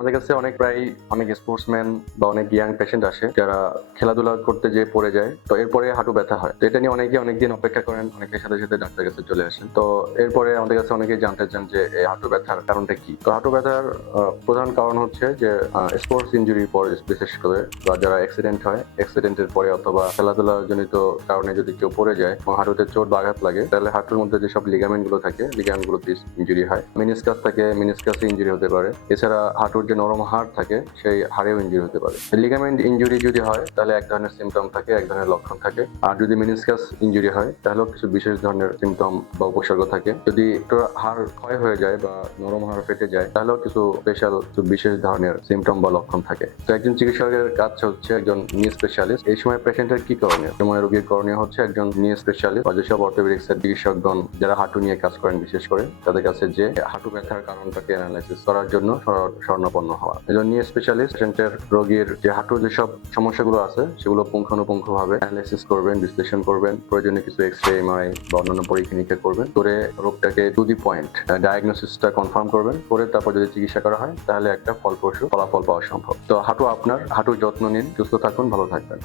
আমাদের কাছে অনেক প্রায় অনেক স্পোর্টসম্যান বা অনেক ইয়াং পেশেন্ট আসে, যারা খেলাধুলা করতে যে পড়ে যায়, তো এরপরে হাঁটু ব্যথা হয়। তো এটা নিয়ে অনেকে অনেকদিন অপেক্ষা করেন, অনেকের সাথে সাথে ডাক্তার কাছে চলে আসেন। তো এরপরে আমাদের কাছে অনেকেই জানতে চান যে, এই হাঁটু ব্যথার কারণটা কি? তো হাঁটু ব্যথার প্রধান কারণ হচ্ছে যে স্পোর্টস ইঞ্জুরির পর বিশেষ করে বা যারা অ্যাক্সিডেন্ট হয় অ্যাক্সিডেন্টের পরে অথবা খেলাধুলা জনিত কারণে যদি কেউ পড়ে যায় এবং হাঁটুতে চোট বা আঘাত লাগে, তাহলে হাঁটুর মধ্যে যেসব লিগামেন্টগুলো থাকে লিগামেন্ট গুলোতে ইঞ্জুরি হয়। মিনিসকাস থাকে মিনিসকাসে ইঞ্জুরি হতে পারে। এছাড়া হাঁটুর যে নরম হাড় থাকে, সেই হাড়েও ইঞ্জুরি হতে পারে। লিগামেন্ট ইঞ্জুরি যদি হয়, তাহলে এক ধরনের সিমটম থাকে, এক ধরনের লক্ষণ থাকে। আর যদি মিনিসকাস ইঞ্জুরি হয়, তাহলেও কিছু বিশেষ ধরনের সিমটম বা উপসর্গ থাকে। যদি একটু হাড় ক্ষয় হয়ে যায় বা নরম হাড় ফেটে যায়, তাহলেও কিছু স্পেশাল বিশেষ ধরনের সিমটম বা লক্ষণ থাকে। তো একজন চিকিৎসকের কাজ হচ্ছে একজন নি স্পেশালিস্ট এই সময় পেশেন্টের কি করণীয়? সময় রোগীর করণীয় হচ্ছে একজন নি স্পেশালিস্ট বা যেসব অর্থোপেডিক্সের চিকিৎসকগণ, যারা হাঁটু নিয়ে কাজ করেন, বিশেষ করে, তাদের কাছে যে হাঁটু ব্যথার কারণটাকে অ্যানালাইসিস করার জন্য স্বর- স্বর্ণাপন্ন হওয়া। একজন নিয়ে স্পেশালিস্ট পেশেন্টের রোগীর যে হাঁটুর যেসব সমস্যাগুলো আছে, সেগুলো পুঙ্খানুপুঙ্খ ভাবে অ্যানালাইসিস করবেন, বিশ্লেষণ করবেন, প্রয়োজনীয় কিছু এক্স রে এমআরআই বা অন্যান্য পরীক্ষা করবেন। করে রোগটাকে টু দি পয়েন্ট ডায়াগনোসিসটা কনফার্ম করবেন। করে তারপর যদি চিকিৎসা করা হয়, তাহলে একটা ফলপ্রসূ ফলাফল পাওয়া সম্ভব। তো হাঁটু আপনার, হাঁটুর যত্ন নিন, সুস্থ থাকুন, ভালো থাকবেন।